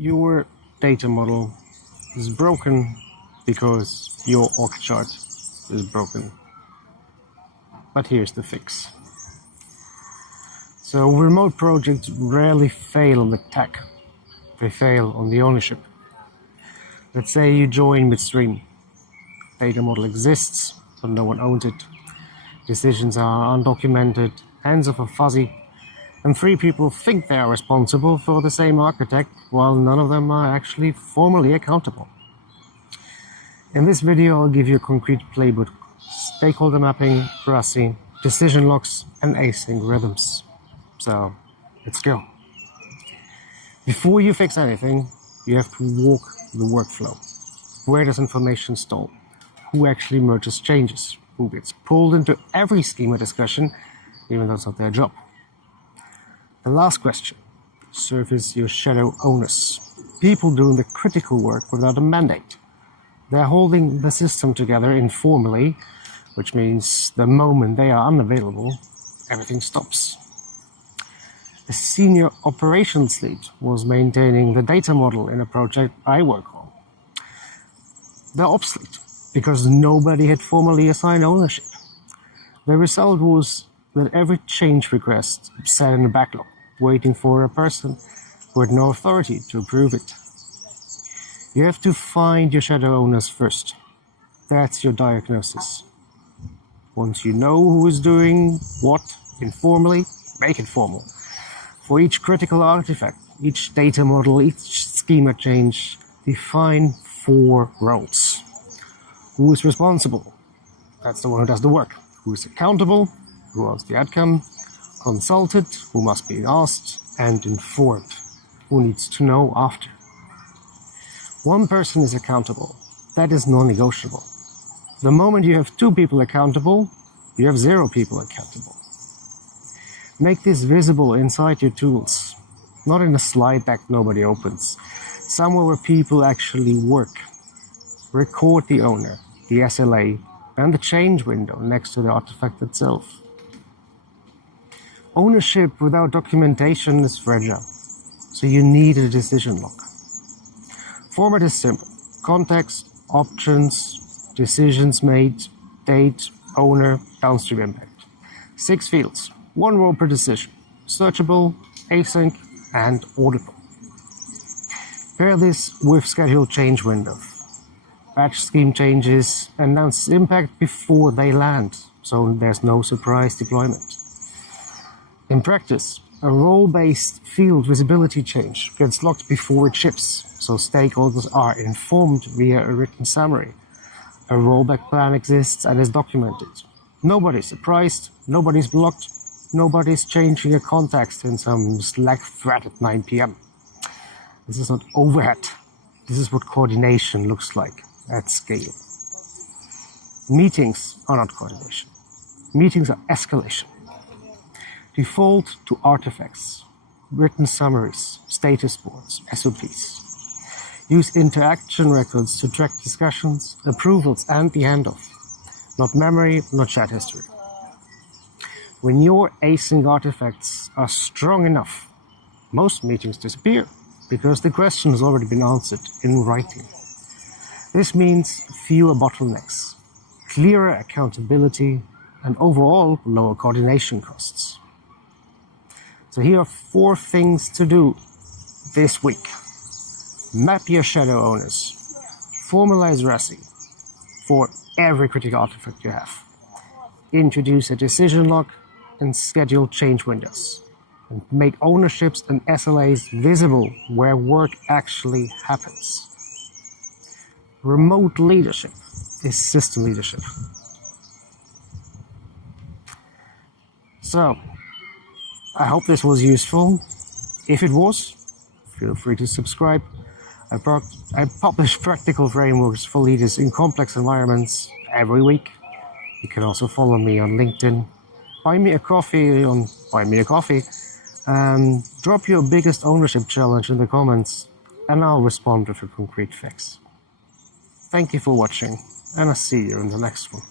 Your data model is broken because your org chart is broken. But here's the fix. So remote projects rarely fail on the tech. They fail on the ownership. Let's say you join midstream. Data model exists, but no one owns it. Decisions are undocumented, hands off are fuzzy, and 3 people think they are responsible for the same architect, while none of them are actually formally accountable. In this video, I'll give you a concrete playbook: stakeholder mapping, RACI, decision logs, and async rhythms. So, let's go. Before you fix anything, you have to walk the workflow. Where does information stall? Who actually merges changes? Who gets pulled into every schema discussion, even though it's not their job? The last question: surface your shadow owners. People doing the critical work without a mandate. They're holding the system together informally, which means the moment they are unavailable, everything stops. A senior operations lead was maintaining the data model in a project I work on. They're obsolete because nobody had formally assigned ownership. The result was that every change request sat in a backlog, waiting for a person who had no authority to approve it. You have to find your shadow owners first. That's your diagnosis. Once you know who is doing what informally, make it formal. For each critical artifact, each data model, each schema change, define 4 roles. Who is responsible? That's the one who does the work. Who is accountable? Who owns the outcome? Consulted? Who must be asked? And informed? Who needs to know after? 1 person is accountable. That is non-negotiable. The moment you have 2 people accountable, you have 0 people accountable. Make this visible inside your tools, not in a slide deck nobody opens. Somewhere where people actually work. Record the owner, the SLA, and the change window next to the artifact itself. Ownership without documentation is fragile, so you need a decision log. Format is simple: context, options, decisions made, date, owner, downstream impact. 6 fields, 1 row per decision: searchable, async, and auditable. Pair this with scheduled change windows. Batch scheme changes, announce impact before they land, so there's no surprise deployment. In practice, a role-based field visibility change gets logged before it ships, so stakeholders are informed via a written summary. A rollback plan exists and is documented. Nobody's surprised, nobody's blocked, nobody's changing a context in some Slack thread at 9 p.m. This is not overhead. This is what coordination looks like at scale. Meetings are not coordination. Meetings are escalation. Default to artifacts, written summaries, status boards, SOPs. Use interaction records to track discussions, approvals, and the handoff. Not memory, not chat history. When your async artifacts are strong enough, most meetings disappear because the question has already been answered in writing. This means fewer bottlenecks, clearer accountability, and overall lower coordination costs. So here are 4 things to do this week. Map your shadow owners. Formalize RACI for every critical artifact you have. Introduce a decision log and schedule change windows. And make ownerships and SLAs visible where work actually happens. Remote leadership is system leadership. So, I hope this was useful. If it was, feel free to subscribe. I publish practical frameworks for leaders in complex environments every week. You can also follow me on LinkedIn. Buy me a coffee on Buy Me a Coffee. Drop your biggest ownership challenge in the comments, and I'll respond with a concrete fix. Thank you for watching, and I'll see you in the next one.